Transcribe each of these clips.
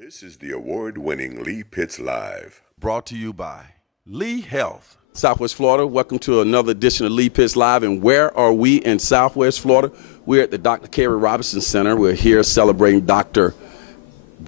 This is the award-winning Lee Pitts Live. Brought to you by Lee Health. Southwest Florida, welcome to another edition of Lee Pitts Live. And where are we in Southwest Florida? We're at the Dr. Carey Robinson Center. We're here celebrating Dr.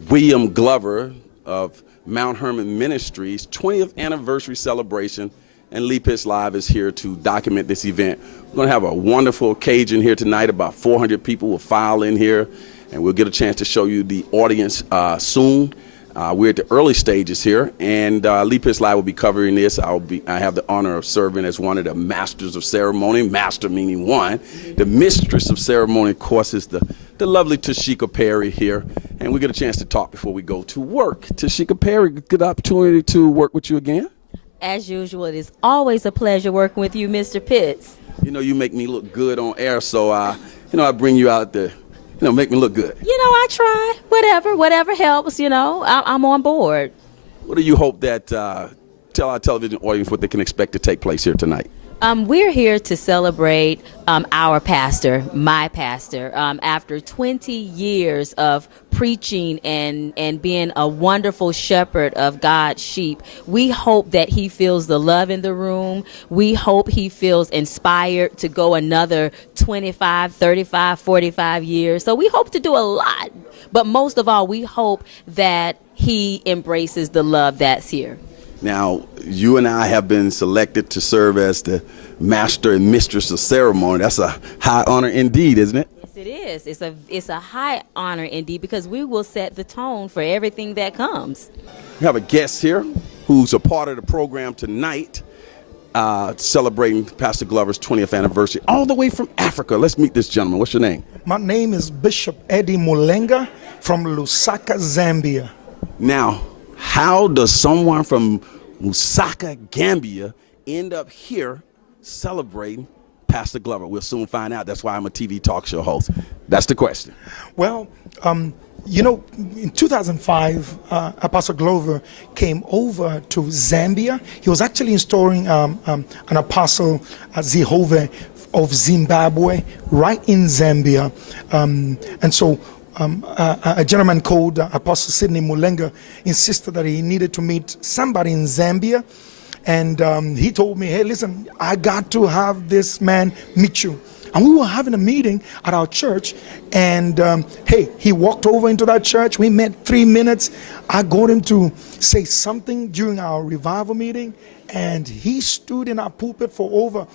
William Glover of Mount Hermon Ministries' 20th anniversary celebration. And Lee Pitts Live is here to document this event. We're going to have a wonderful occasion here tonight. About 400 people will file in here, and we'll get a chance to show you the audience soon. We're at the early stages here, and Lee Pitts Live will be covering this. I have the honor of serving as one of the masters of ceremony, master meaning one. The mistress of ceremony, of course, is the lovely Tashika Perry here, and we get a chance to talk before we go to work. Tashika Perry, good opportunity to work with you again. As usual, it is always a pleasure working with you, Mr. Pitts. You know, you make me look good on air, so I bring you out to, make me look good. I try. Whatever helps, I'm on board. What do you hope that, tell our television audience what they can expect to take place here tonight? We're here to celebrate our pastor, my pastor. After 20 years of preaching and being a wonderful shepherd of God's sheep, we hope that he feels the love in the room. We hope he feels inspired to go another 25, 35, 45 years. So we hope to do a lot. But most of all, we hope that he embraces the love that's here. Now, you and I have been selected to serve as the master and mistress of ceremony. That's a high honor indeed, isn't it? Yes, it is. It's a high honor indeed, because we will set the tone for everything that comes. We have a guest here who's a part of the program tonight, celebrating Pastor Glover's 20th anniversary, all the way from Africa. Let's meet this gentleman. What's your name? My name is Bishop Eddie Mulenga from Lusaka, Zambia. Now, how does someone from Lusaka, Gambia, end up here celebrating Pastor Glover? We'll soon find out. That's why I'm a TV talk show host. That's the question. Well, in 2005, Apostle Glover came over to Zambia. He was actually installing an apostle, Jehovah of Zimbabwe, right in Zambia. And so a gentleman called Apostle Sidney Mulenga insisted that he needed to meet somebody in Zambia. And he told me, hey, listen, I got to have this man meet you. And we were having a meeting at our church. And he walked over into that church. We met 3 minutes. I got him to say something during our revival meeting. And he stood in our pulpit for over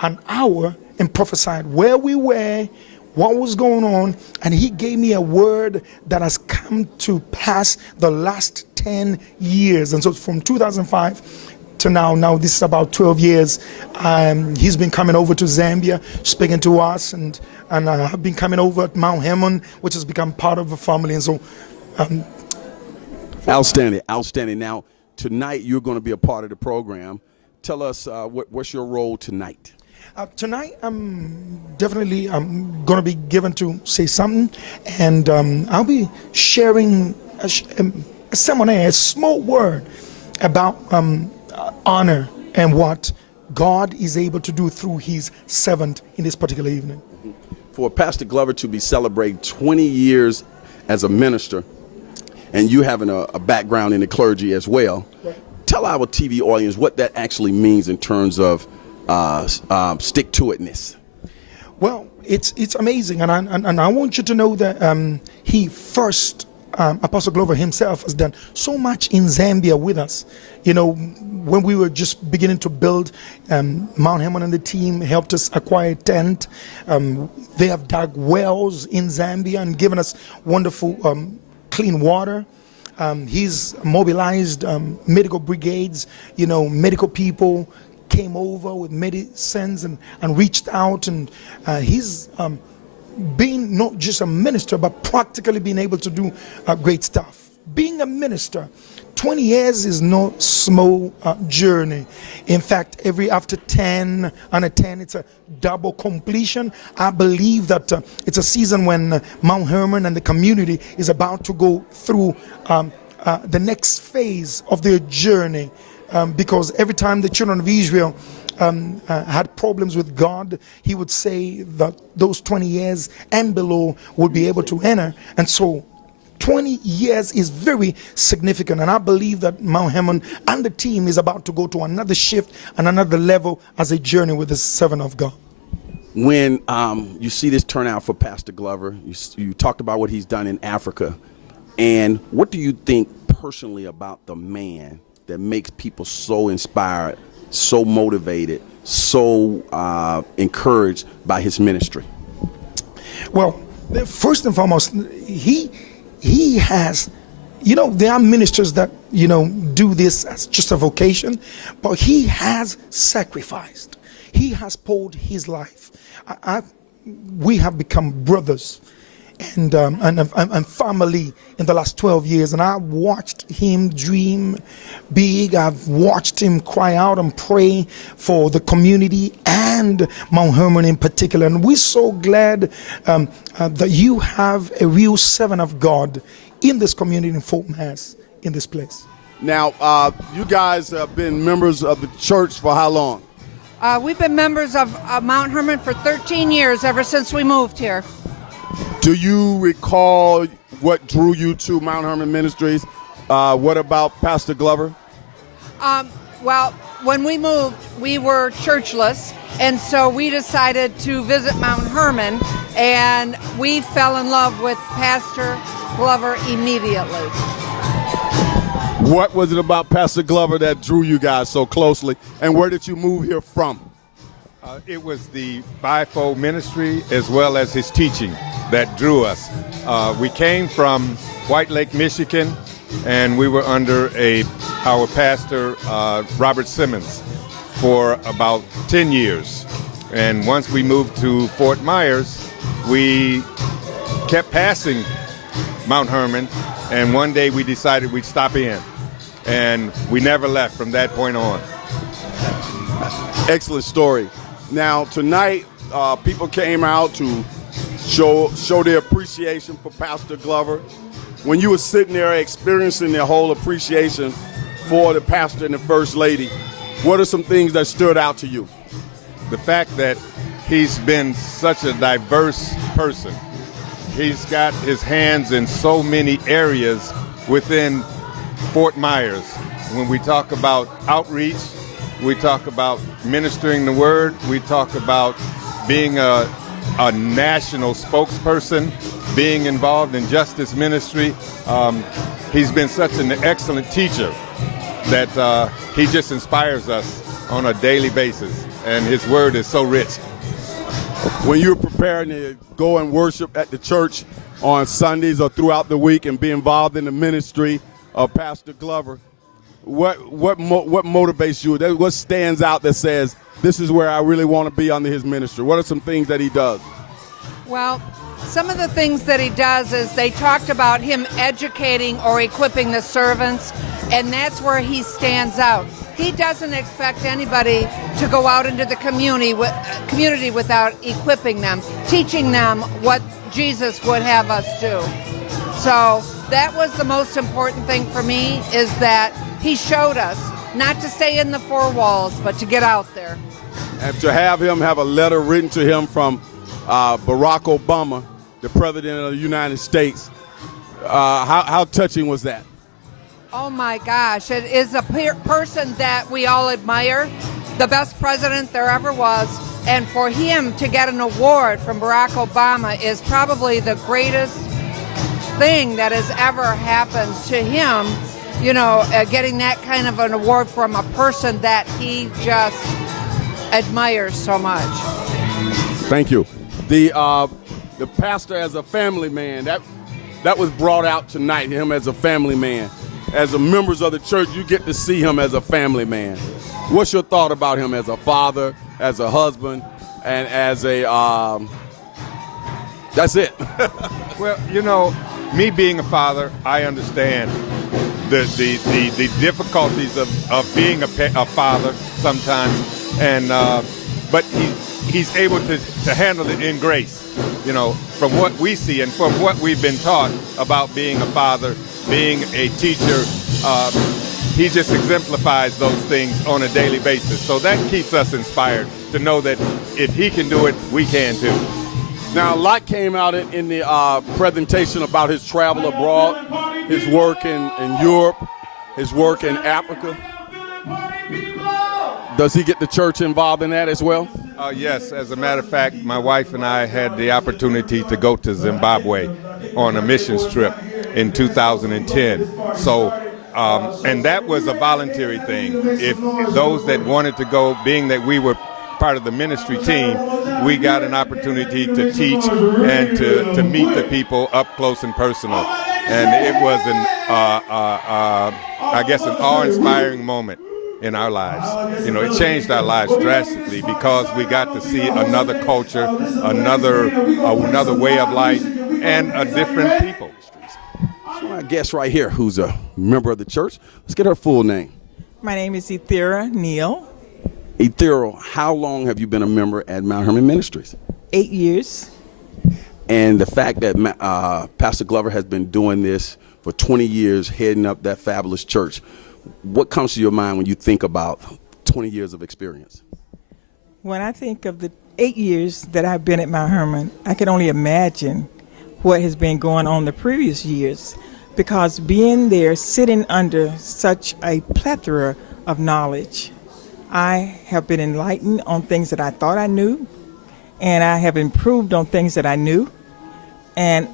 an hour and prophesied where we were, what was going on, and he gave me a word that has come to pass the last 10 years. And so from 2005 to now this is about 12 years, he's been coming over to Zambia, speaking to us, and I've been coming over at Mount Hermon, which has become part of the family. And so outstanding. Now, tonight you're going to be a part of the program. Tell us what's your role tonight? Tonight, I'm definitely going to be given to say something, and I'll be sharing a sermon, a small word about honor and what God is able to do through his servant in this particular evening. For Pastor Glover to be celebrating 20 years as a minister, and you having a background in the clergy as well, right. Tell our TV audience what that actually means in terms of stick-to-itness. Well, it's amazing, and I want you to know that he first, Apostle Glover himself, has done so much in Zambia with us. When we were just beginning to build, Mount Hermon and the team helped us acquire a tent. They have dug wells in Zambia and given us wonderful clean water. He's mobilized medical brigades, medical people came over with medicines and reached out, and he's being not just a minister, but practically being able to do great stuff. Being a minister, 20 years is no small journey. In fact, after 10 and a 10, it's a double completion. I believe that it's a season when Mount Hermon and the community is about to go through the next phase of their journey. Because every time the children of Israel had problems with God, he would say that those 20 years and below would be able to enter. And so 20 years is very significant, and I believe that Mount Hermon and the team is about to go to another shift and another level as a journey with the servant of God. When you see this turnout for Pastor Glover, you talked about what he's done in Africa, and what do you think personally about the man that makes people so inspired, so motivated, so encouraged by his ministry? Well, first and foremost, he has, there are ministers that, do this as just a vocation, but he has sacrificed. He has poured his life. We have become brothers and family in the last 12 years, and I watched him dream big. I've watched him cry out and pray for the community and Mount Hermon in particular, and we're so glad that you have a real servant of God in this community in Fort Mass, in this place. Now, you guys have been members of the church for how long? We've been members of Mount Hermon for 13 years, ever since we moved here. Do you recall what drew you to Mount Hermon Ministries? What about Pastor Glover? Well, when we moved, we were churchless, and so we decided to visit Mount Hermon, and we fell in love with Pastor Glover immediately. What was it about Pastor Glover that drew you guys so closely, and where did you move here from? It was the fivefold ministry as well as his teaching that drew us. We came from White Lake, Michigan, and we were under our pastor, Robert Simmons, for about 10 years. And once we moved to Fort Myers, we kept passing Mount Hermon, and one day we decided we'd stop in. And we never left from that point on. Excellent story. Now, tonight, people came out to show their appreciation for Pastor Glover. When you were sitting there experiencing their whole appreciation for the pastor and the first lady, what are some things that stood out to you? The fact that he's been such a diverse person. He's got his hands in so many areas within Fort Myers. When we talk about outreach, we talk about ministering the word, we talk about being a national spokesperson, being involved in justice ministry. He's been such an excellent teacher that he just inspires us on a daily basis, and his word is so rich. When you're preparing to go and worship at the church on Sundays or throughout the week and be involved in the ministry of Pastor Glover, what motivates you? What stands out that says, this is where I really want to be under his ministry? What are some things that he does? Well, some of the things that he does is they talked about him educating or equipping the servants, and that's where he stands out. He doesn't expect anybody to go out into the community without equipping them, teaching them what Jesus would have us do. So that was the most important thing for me, is that he showed us not to stay in the four walls, but to get out there. And to have him have a letter written to him from Barack Obama, the President of the United States, how touching was that? Oh my gosh, it is a person that we all admire, the best president there ever was, and for him to get an award from Barack Obama is probably the greatest thing that has ever happened to him, getting that kind of an award from a person that he just admires so much. Thank you. The pastor as a family man, that was brought out tonight, him as a family man. As a members of the church, you get to see him as a family man. What's your thought about him as a father, as a husband, and as a, that's it. Well, me being a father, I understand the difficulties of being a father sometimes, and but he's able to handle it in grace. From what we see and from what we've been taught about being a father, being a teacher, he just exemplifies those things on a daily basis. So that keeps us inspired to know that if he can do it, we can too. Now, a lot came out in the presentation about his travel abroad, his work in Europe, his work in Africa. Does he get the church involved in that as well? Yes, as a matter of fact, my wife and I had the opportunity to go to Zimbabwe on a missions trip in 2010. So, and that was a voluntary thing. If those that wanted to go, being that we were part of the ministry team, we got an opportunity to teach and to meet the people up close and personal. And it was I guess an awe-inspiring moment in our lives. You know, it changed our lives drastically because we got to see another culture, another way of life, and a different people. So our guest right here, who's a member of the church, let's get her full name. My name is Ethera Neal. Ethera, how long have you been a member at Mount Hermon Ministries? 8 years. And the fact that Pastor Glover has been doing this for 20 years, heading up that fabulous church, what comes to your mind when you think about 20 years of experience? When I think of the 8 years that I've been at Mount Hermon, I can only imagine what has been going on the previous years, because being there, sitting under such a plethora of knowledge, I have been enlightened on things that I thought I knew, and I have improved on things that I knew. And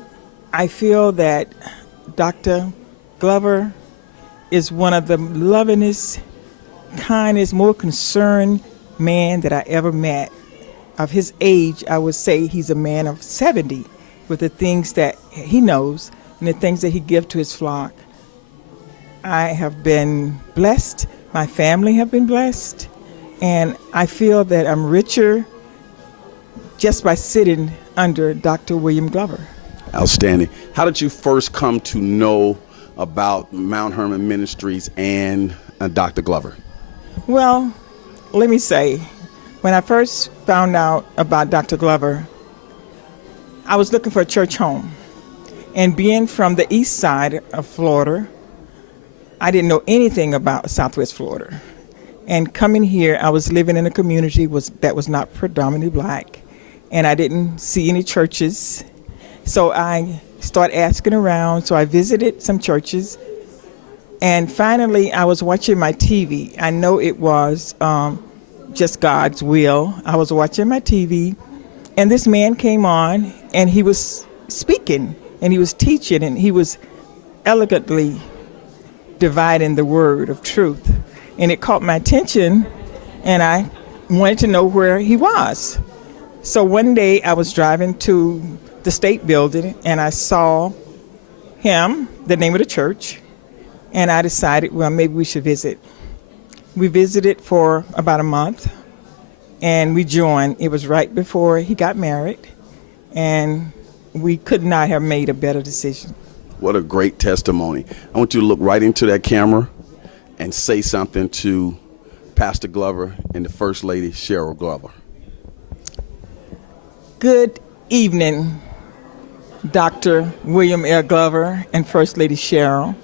I feel that Dr. Glover is one of the lovingest, kindest, more concerned man that I ever met. Of his age, I would say he's a man of 70 with the things that he knows and the things that he gives to his flock. I have been blessed. My family have been blessed. And I feel that I'm richer just by sitting under Dr. William Glover. Outstanding. How did you first come to know about Mount Hermon Ministries and Dr. Glover? Well, let me say, when I first found out about Dr. Glover, I was looking for a church home. And being from the east side of Florida, I didn't know anything about Southwest Florida. And coming here, I was living in a community that was not predominantly black, and I didn't see any churches. So I started asking around. So I visited some churches, and finally I was watching my TV. I know it was just God's will. I was watching my TV, and this man came on, and he was speaking, and he was teaching, and he was elegantly dividing the word of truth. And it caught my attention, and I wanted to know where he was. So one day I was driving to the state building, and I saw him, the name of the church, and I decided, well, maybe we should visit. We visited for about a month, and we joined. It was right before he got married, and we could not have made a better decision. What a great testimony. I want you to look right into that camera and say something to Pastor Glover and the First Lady, Cheryl Glover. Good evening, Dr. William L. Glover and First Lady Cheryl.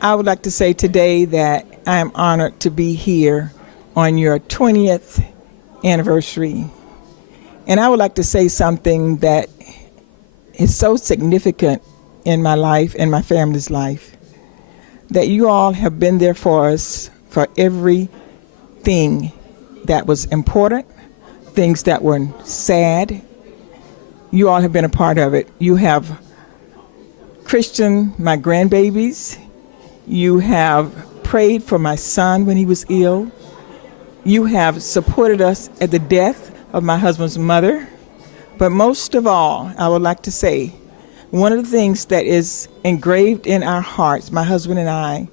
I would like to say today that I am honored to be here on your 20th anniversary. And I would like to say something that is so significant in my life and my family's life, that you all have been there for us for everything that was important, things that were sad. You all have been a part of it. You have Christian, my grandbabies. You have prayed for my son when he was ill. You have supported us at the death of my husband's mother. But most of all, I would like to say, one of the things that is engraved in our hearts, my husband and I,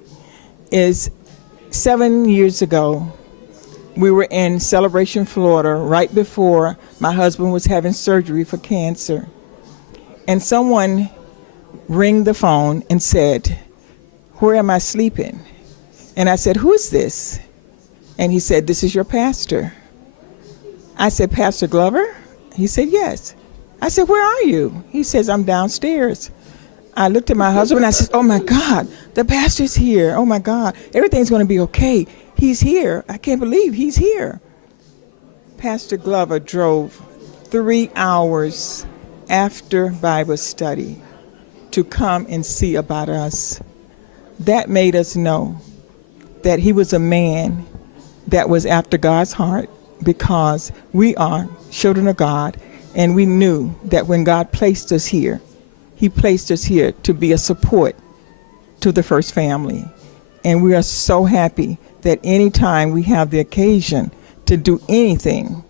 is 7 years ago, we were in Celebration, Florida, right before my husband was having surgery for cancer. And someone rang the phone and said, "Where am I sleeping?" And I said, "Who is this?" And he said, "This is your pastor." I said, "Pastor Glover?" He said, "Yes." I said, "Where are you?" He says, "I'm downstairs." I looked at my husband and I said, "Oh my God, the pastor's here. Oh my God, everything's going to be okay. He's here. I can't believe he's here." Pastor Glover drove 3 hours after Bible study to come and see about us. That made us know that he was a man that was after God's heart, because we are children of God, and we knew that when God placed us here, he placed us here to be a support to the First Family. And we are so happy that anytime we have the occasion to do anything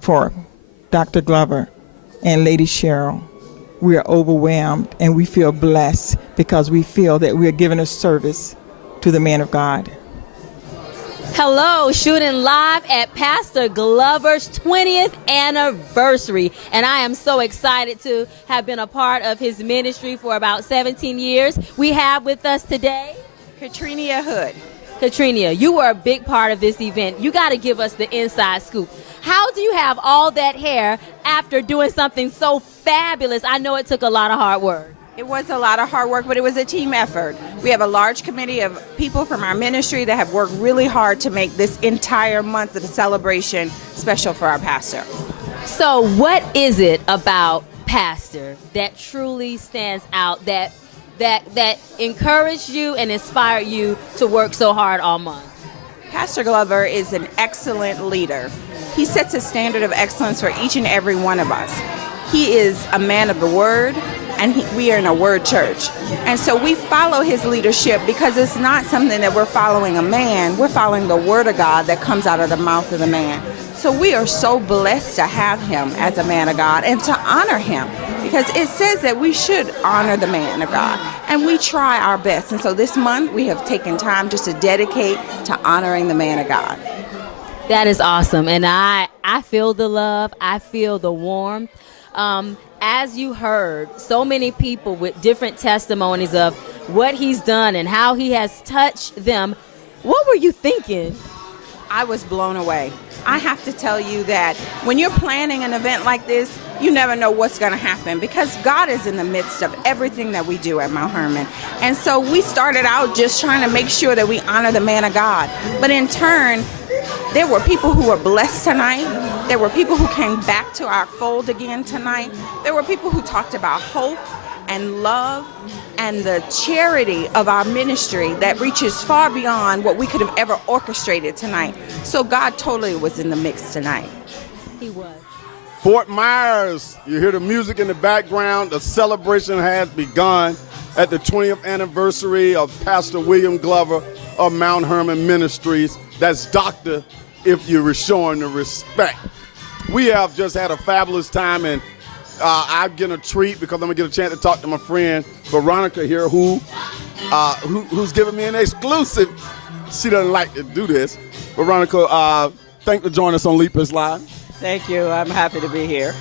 for Dr. Glover and Lady Cheryl, we are overwhelmed and we feel blessed, because we feel that we are giving a service to the man of God. Hello, shooting live at Pastor Glover's 20th anniversary. And I am so excited to have been a part of his ministry for about 17 years. We have with us today Katrina Hood. Katrina, you were a big part of this event. You got to give us the inside scoop. How do you have all that hair after doing something so fabulous? I know it took a lot of hard work. It was a lot of hard work, but it was a team effort. We have a large committee of people from our ministry that have worked really hard to make this entire month of the celebration special for our pastor. So what is it about Pastor that truly stands out, that encouraged you and inspired you to work so hard all month? Pastor Glover is an excellent leader. He sets a standard of excellence for each and every one of us. He is a man of the word, and we are in a word church. And so we follow his leadership because it's not something that we're following a man. We're following the word of God that comes out of the mouth of the man. So we are so blessed to have him as a man of God and to honor him, because it says that we should honor the man of God, and we try our best. And so this month we have taken time just to dedicate to honoring the man of God. That is awesome. And I feel the love. I feel the warmth. As you heard, so many people with different testimonies of what he's done and how he has touched them. What were you thinking? I was blown away. I have to tell you that when you're planning an event like this, you never know what's going to happen, because God is in the midst of everything that we do at Mount Hermon. And so we started out just trying to make sure that we honor the man of God. But in turn, there were people who were blessed tonight. There were people who came back to our fold again tonight. There were people who talked about hope and love and the charity of our ministry that reaches far beyond what we could have ever orchestrated tonight. So God totally was in the mix tonight. He was. Fort Myers, you hear the music in the background. The celebration has begun at the 20th anniversary of Pastor William Glover of Mount Hermon Ministries. That's Doctor, if you're showing the respect. We have just had a fabulous time, and I'm getting a treat because I'm going to get a chance to talk to my friend Veronica here, who's giving me an exclusive. She doesn't like to do this. Veronica, thanks for joining us on Leap Is Live. Thank you. I'm happy to be here.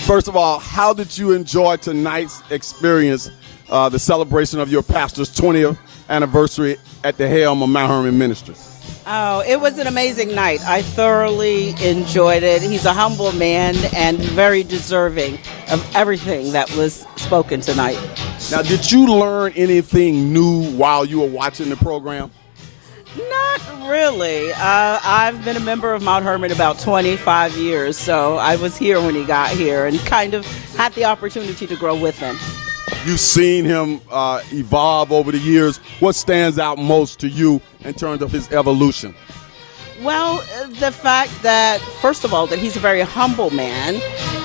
First of all, how did you enjoy tonight's experience, the celebration of your pastor's 20th anniversary at the helm of Mount Hermon Ministries? Oh, it was an amazing night. I thoroughly enjoyed it. He's a humble man and very deserving of everything that was spoken tonight. Now, did you learn anything new while you were watching the program? Not really. I've been a member of Mount Hermon about 25 years, so I was here when he got here and kind of had the opportunity to grow with him. You've seen him evolve over the years. What stands out most to you in terms of his evolution? Well, the fact that, first of all, that he's a very humble man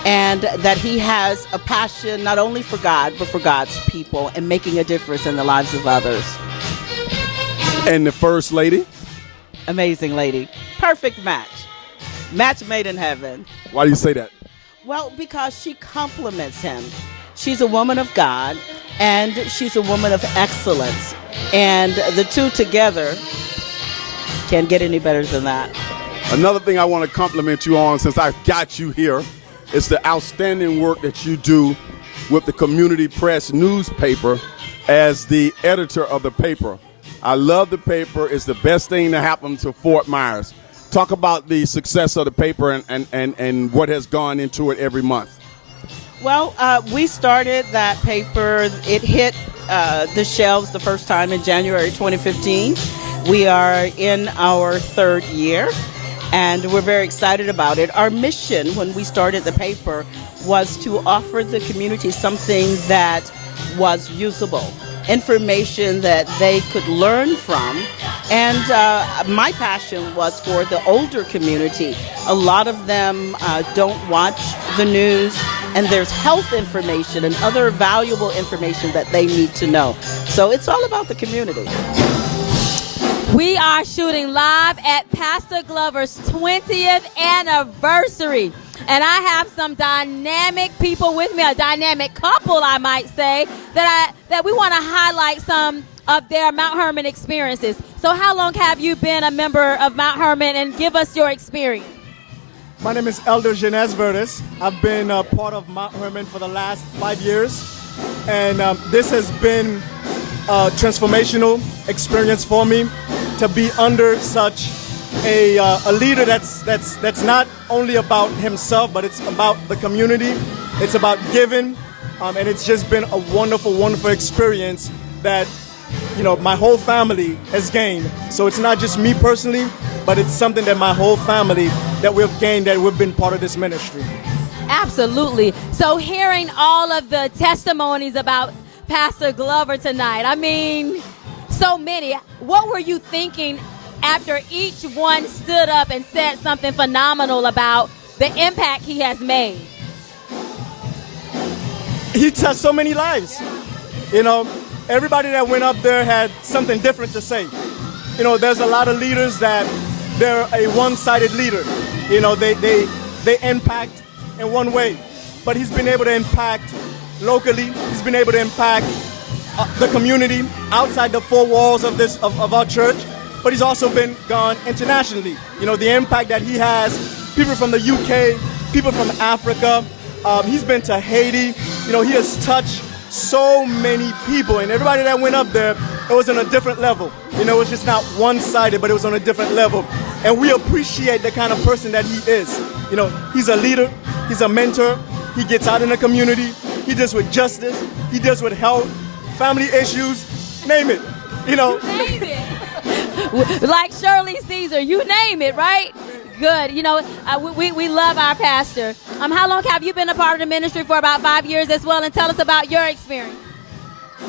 and that he has a passion not only for God, but for God's people and making a difference in the lives of others. And the First Lady? Amazing lady. Perfect match. Match made in heaven. Why do you say that? Well, because she compliments him. She's a woman of God, and she's a woman of excellence. And the two together can't get any better than that. Another thing I want to compliment you on, since I've got you here, is the outstanding work that you do with the Community Press newspaper as the editor of the paper. I love the paper. It's the best thing to happen to Fort Myers. Talk about the success of the paper and what has gone into it every month. Well, we started that paper. It hit the shelves the first time in January 2015. We are in our third year, and we're very excited about it. Our mission when we started the paper was to offer the community something that was usable, information that they could learn from. And my passion was for the older community. A lot of them don't watch the news, and there's health information and other valuable information that they need to know. So it's all about the community. We are shooting live at Pastor Glover's 20th anniversary. And I have some dynamic people with me, a dynamic couple, I might say, that we want to highlight some of their Mount Hermon experiences. So how long have you been a member of Mount Hermon, and give us your experience? My name is Elder Jeunesse Verdes. I've been part of Mount Hermon for the last 5 years. And this has been a transformational experience for me to be under such a leader that's not only about himself, but it's about the community. It's about giving, and it's just been a wonderful, wonderful experience that, you know, my whole family has gained. So it's not just me personally, but it's something that my whole family that we've gained, that we've been part of this ministry. Absolutely. So hearing all of the testimonies about Pastor Glover tonight, I mean, so many. What were you thinking after each one stood up and said something phenomenal about the impact he has made? He touched so many lives. You know, everybody that went up there had something different to say. You know, there's a lot of leaders that they're a one-sided leader. You know, they impact in one way. But he's been able to impact locally. He's been able to impact the community outside the four walls of our church. But he's also been gone internationally. You know, the impact that he has, people from the UK, people from Africa. He's been to Haiti. You know, he has touched so many people, and everybody that went up there, it was on a different level. You know, it was just not one-sided, but it was on a different level. And we appreciate the kind of person that he is. You know, he's a leader, he's a mentor, he gets out in the community, he deals with justice, he deals with health, family issues, name it. You know. Name it. Like Shirley Caesar, you name it, right? Good. You know, we love our pastor. How long have you been a part of the ministry? For about 5 years as well, and tell us about your experience.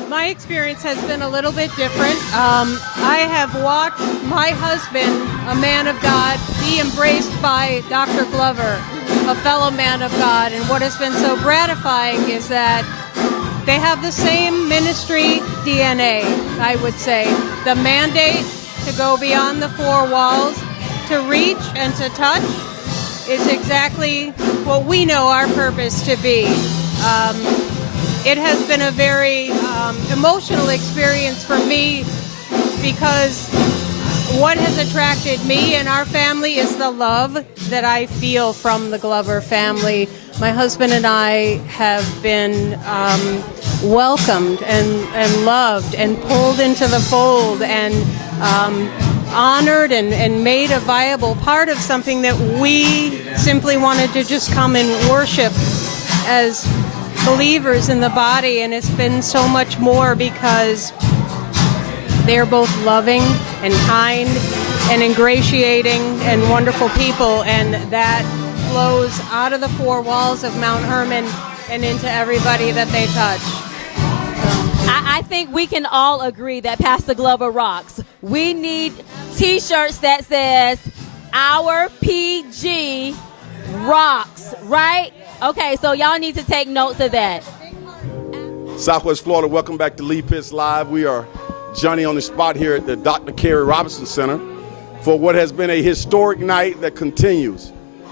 My experience has been a little bit different. I have watched my husband, a man of God, be embraced by Dr. Glover, a fellow man of God. And what has been so gratifying is that they have the same ministry DNA, I would say. The mandate to go beyond the four walls, to reach and to touch, is exactly what we know our purpose to be. It has been a very emotional experience for me, because what has attracted me and our family is the love that I feel from the Glover family. My husband and I have been welcomed and loved and pulled into the fold and honored and made a viable part of something that we simply wanted to just come and worship as believers in the body. And it's been so much more, because they're both loving and kind and ingratiating and wonderful people, and that flows out of the four walls of Mount Hermon and into everybody that they touch. I think we can all agree that Pastor Glover rocks. We need T-shirts that says, "Our PG rocks," right? Okay, so y'all need to take notes of that. Southwest Florida, welcome back to Lee Pitts Live. We are Johnny on the spot here at the Dr. Carey Robinson Center for what has been a historic night that continues.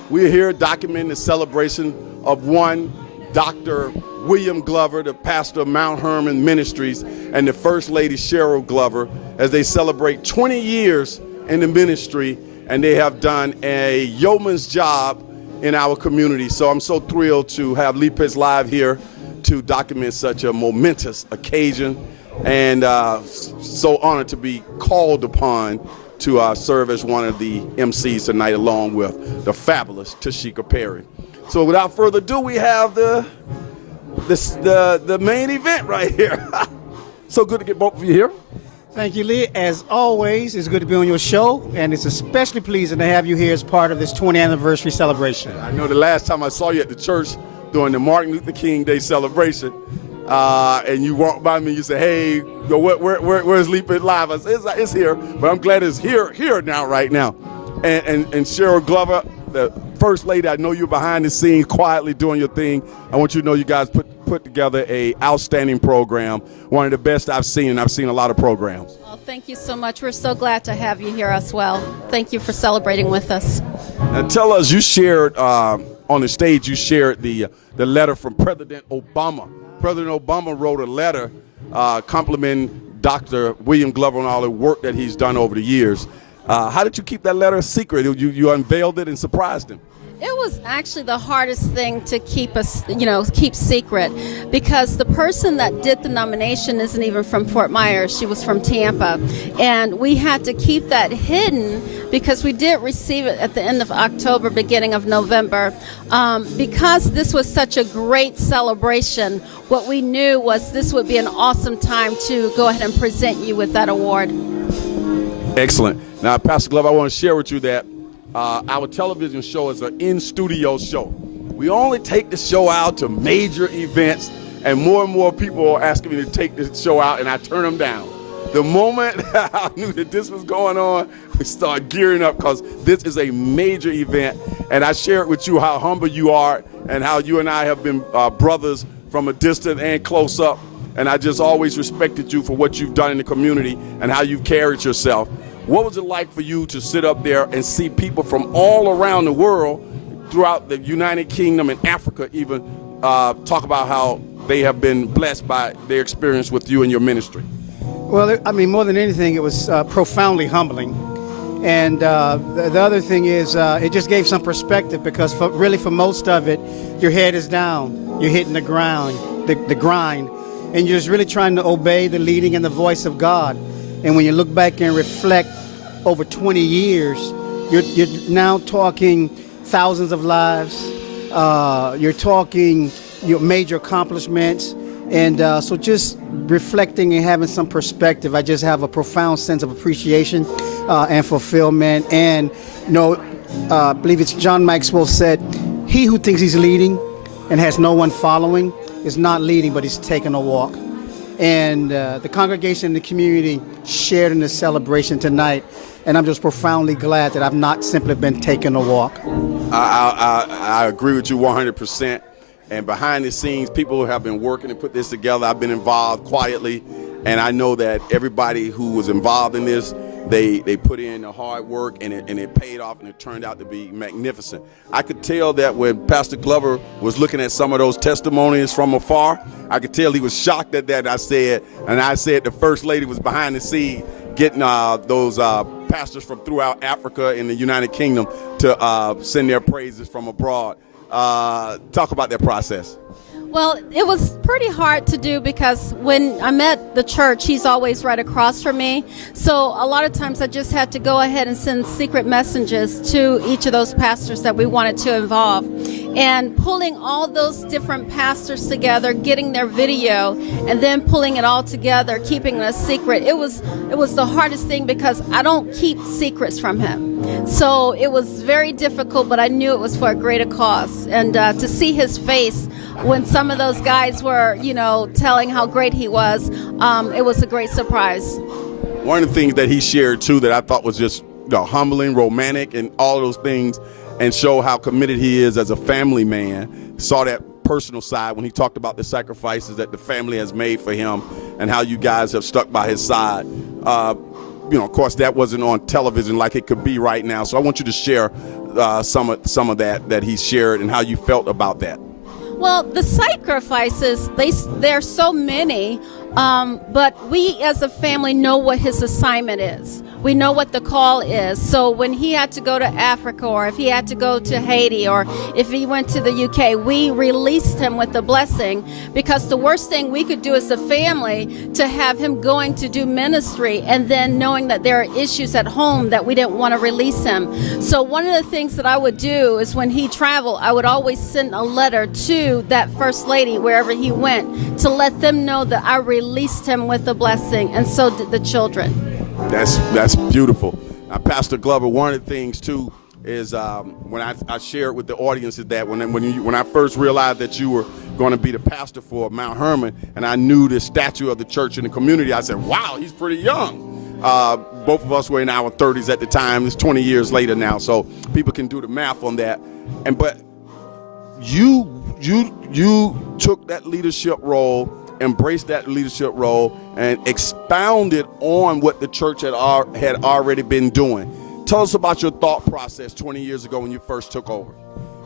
We're here documenting the celebration of one Dr. William Glover, the pastor of Mount Hermon Ministries, and the First Lady Cheryl Glover, as they celebrate 20 years in the ministry, and they have done a yeoman's job in our community. So I'm so thrilled to have Lee Pitts Live here to document such a momentous occasion, and so honored to be called upon to serve as one of the MCs tonight, along with the fabulous Tashika Perry. So without further ado, we have the main event right here. So good to get both of you here. Thank you, Lee. As always, it's good to be on your show, and it's especially pleasing to have you here as part of this 20th anniversary celebration. I know the last time I saw you at the church during the Martin Luther King Day celebration, and you walked by me and you said, hey, where's Lee Pit Live? I said, it's here, but I'm glad it's here now, right now. And Cheryl Glover, the First Lady, I know you're behind the scenes quietly doing your thing. I want you to know you guys put together a outstanding program, one of the best I've seen, and I've seen a lot of programs. Well, thank you so much. We're so glad to have you here as well. Thank you for celebrating with us. Now tell us, you shared on the stage, you shared the letter from President Obama. President Obama wrote a letter complimenting Dr. William Glover on all the work that he's done over the years. How did you keep that letter a secret? You unveiled it and surprised him. It was actually the hardest thing to keep secret, because the person that did the nomination isn't even from Fort Myers. She was from Tampa, and we had to keep that hidden because we did receive it at the end of October, beginning of November. Because this was such a great celebration, what we knew was this would be an awesome time to go ahead and present you with that award. Excellent. Now, Pastor Glover, I want to share with you that our television show is an in-studio show. We only take the show out to major events, and more people are asking me to take the show out, and I turn them down. The moment I knew that this was going on, we started gearing up because this is a major event, and I shared with you how humble you are and how you and I have been brothers from a distance and close up, and I just always respected you for what you've done in the community and how you've carried yourself. What was it like for you to sit up there and see people from all around the world, throughout the United Kingdom and Africa even, talk about how they have been blessed by their experience with you and your ministry? Well, I mean, more than anything, it was profoundly humbling. And the other thing is it just gave some perspective, because for most of it, your head is down. You're hitting the ground, the grind, and you're just really trying to obey the leading and the voice of God. And when you look back and reflect over 20 years, you're now talking thousands of lives. You're talking your major accomplishments. And so just reflecting and having some perspective, I just have a profound sense of appreciation and fulfillment. And, I believe it's John Maxwell said, he who thinks he's leading and has no one following is not leading, but he's taking a walk. And the congregation and the community shared in this celebration tonight, and I'm just profoundly glad that I've not simply been taking a walk. I agree with you 100%. And behind the scenes, people have been working to put this together. I've been involved quietly, and I know that everybody who was involved in this, they put in the hard work, and it paid off, and it turned out to be magnificent. I could tell that when Pastor Glover was looking at some of those testimonies from afar, I could tell he was shocked at that. I said the First Lady was behind the scene getting those pastors from throughout Africa and the United Kingdom to send their praises from abroad. Talk about that process. Well, it was pretty hard to do because when I'm at the church, he's always right across from me. So a lot of times I just had to go ahead and send secret messages to each of those pastors that we wanted to involve. And pulling all those different pastors together, getting their video, and then pulling it all together, keeping it a secret. It was the hardest thing because I don't keep secrets from him. So it was very difficult, but I knew it was for a greater cause. And to see his face when some of those guys were, telling how great he was, it was a great surprise. One of the things that he shared, too, that I thought was just humbling, romantic, and all those things, and show how committed he is as a family man, saw that personal side when he talked about the sacrifices that the family has made for him and how you guys have stuck by his side. Of course, that wasn't on television like it could be right now. So I want you to share some of that he shared and how you felt about that. Well, the sacrifices, there's so many, but we as a family know what his assignment is. we know what the call is. So when he had to go to Africa, or if he had to go to Haiti, or if he went to the UK, we released him with the blessing, because the worst thing we could do as a family to have him going to do ministry and then knowing that there are issues at home that we didn't want to release him. So one of the things that I would do is when he traveled, I would always send a letter to that first lady wherever he went to let them know that I released him with the blessing, and so did the children. That's beautiful. Pastor Glover, one of the things too is when I shared with the audience is that when I first realized that you were going to be the pastor for Mount Hermon, and I knew the stature of the church and the community, I said, wow, he's pretty young. Both of us were in our 30s at the time. It's 20 years later now, so people can do the math on that. But you took that leadership role, embraced that leadership role, and expounded on what the church had already been doing. Tell us about your thought process 20 years ago when you first took over.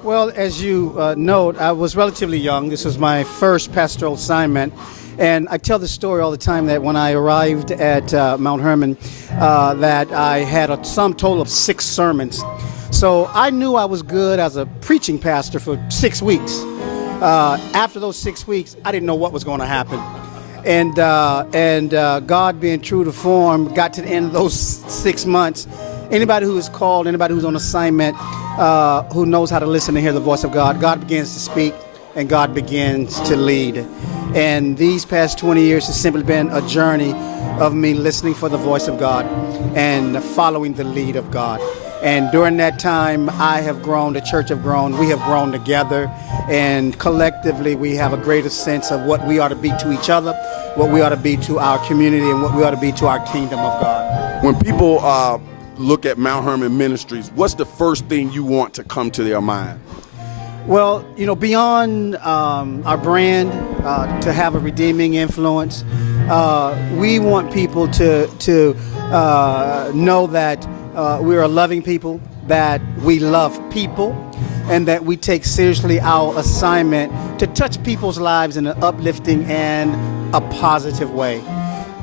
Well, as you note, I was relatively young. This was my first pastoral assignment. And I tell the story all the time that when I arrived at Mount Hermon, that I had a sum total of 6 sermons. So I knew I was good as a preaching pastor for 6 weeks. After those 6 weeks, I didn't know what was going to happen. And God, being true to form, got to the end of those 6 months. Anybody who is called, anybody who's on assignment, who knows how to listen and hear the voice of God, God begins to speak and God begins to lead. And these past 20 years has simply been a journey of me listening for the voice of God and following the lead of God. And during that time, I have grown, the church have grown, we have grown together, and collectively we have a greater sense of what we ought to be to each other, what we ought to be to our community, and what we ought to be to our kingdom of God. When people look at Mount Hermon Ministries, what's the first thing you want to come to their mind? Well, you know, beyond our brand, to have a redeeming influence, we want people to know that we're a loving people, that we love people, and that we take seriously our assignment to touch people's lives in an uplifting and a positive way.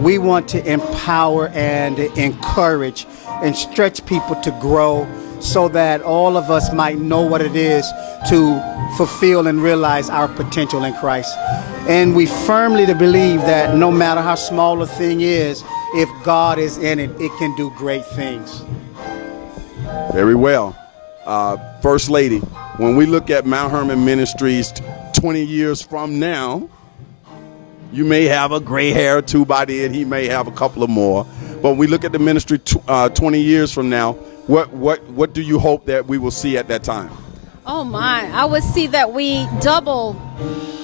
We want to empower and encourage and stretch people to grow so that all of us might know what it is to fulfill and realize our potential in Christ. And we firmly believe that no matter how small a thing is, if God is in it, it can do great things. Very well. First Lady, when we look at Mount Hermon Ministries 20 years from now, you may have a gray hair or two by then, he may have a couple of more. But when we look at the ministry 20 years from now, what do you hope that we will see at that time? Oh my, I would see that we double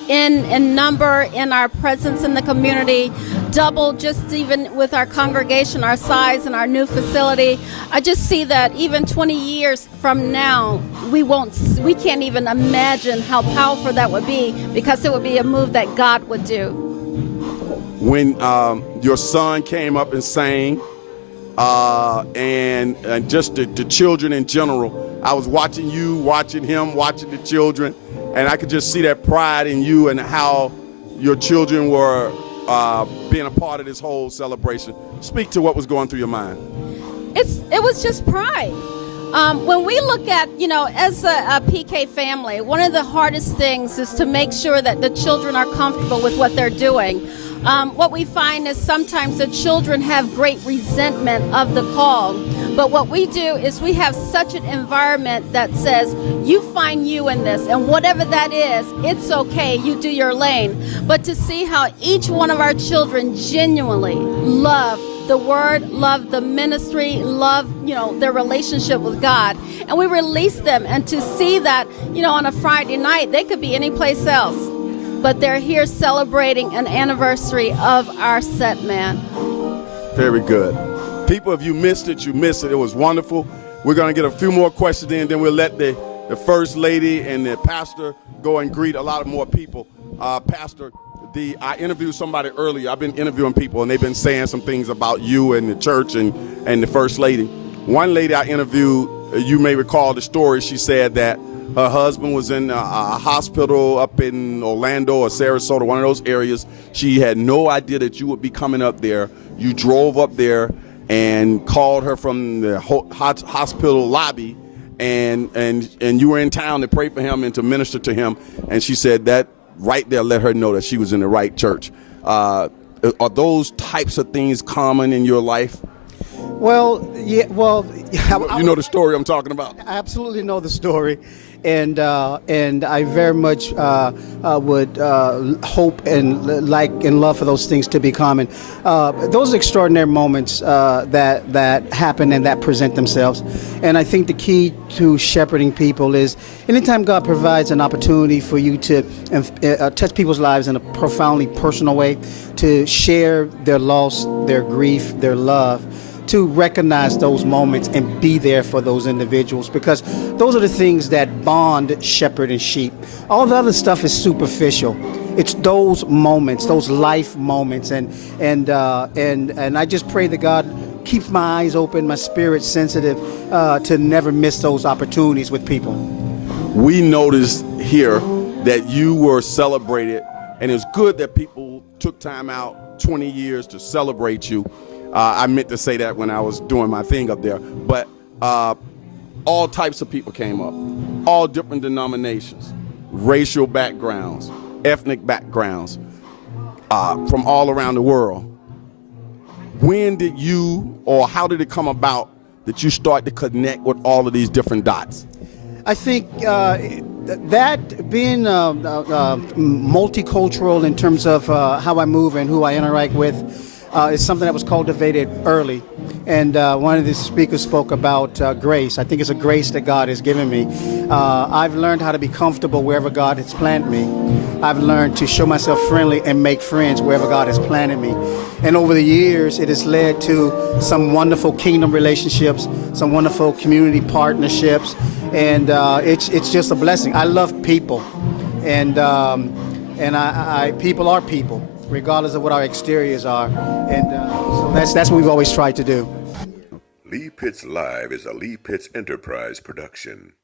in number, in our presence in the community, double just even with our congregation, our size, and our new facility. I just see that even 20 years from now, we can't even imagine how powerful that would be, because it would be a move that God would do. When your son came up and sang, and just the children in general, I was watching you, watching him, watching the children, and I could just see that pride in you and how your children were being a part of this whole celebration. Speak to what was going through your mind. It was just pride. When we look at, as a PK family, one of the hardest things is to make sure that the children are comfortable with what they're doing. What we find is sometimes the children have great resentment of the call. But what we do is we have such an environment that says, you find you in this, and whatever that is, it's okay, you do your lane. But to see how each one of our children genuinely love the word, love the ministry, love, their relationship with God. And we release them, and to see that, on a Friday night, they could be any place else, but they're here celebrating an anniversary of our set man. Very good. People, if you missed it, you missed it. It was wonderful. We're going to get a few more questions in, then we'll let the First Lady and the pastor go and greet a lot of more people. Pastor, I interviewed somebody earlier. I've been interviewing people, and they've been saying some things about you and the church and the First Lady. One lady I interviewed, you may recall the story, she said that her husband was in a hospital up in Orlando or Sarasota, one of those areas. She had no idea that you would be coming up there. You drove up there, and called her from the hospital lobby, and you were in town to pray for him and to minister to him, and she said that right there let her know that she was in the right church. Are those types of things common in your life? Well, yeah. Well, you know the story I'm talking about. I absolutely know the story, and I very much would hope and like and love for those things to be common. Those extraordinary moments that happen and that present themselves, and I think the key to shepherding people is anytime God provides an opportunity for you to touch people's lives in a profoundly personal way, to share their loss, their grief, their love, to recognize those moments and be there for those individuals, because those are the things that bond shepherd and sheep. All the other stuff is superficial. It's those moments, those life moments, and I just pray that God keeps my eyes open, my spirit sensitive, to never miss those opportunities with people. We noticed here that you were celebrated, and it's good that people took time out 20 years to celebrate you. I meant to say that when I was doing my thing up there, but all types of people came up, all different denominations, racial backgrounds, ethnic backgrounds, from all around the world. When did you, or how did it come about that you start to connect with all of these different dots? I think that being multicultural in terms of how I move and who I interact with is something that was cultivated early. And one of the speakers spoke about grace. I think it's a grace that God has given me. I've learned how to be comfortable wherever God has planted me. I've learned to show myself friendly and make friends wherever God has planted me. And over the years, it has led to some wonderful kingdom relationships, some wonderful community partnerships, and it's just a blessing. I love people, and people are people, regardless of what our exteriors are, and so that's what we've always tried to do. Lee Pitts Live is a Lee Pitts Enterprise production.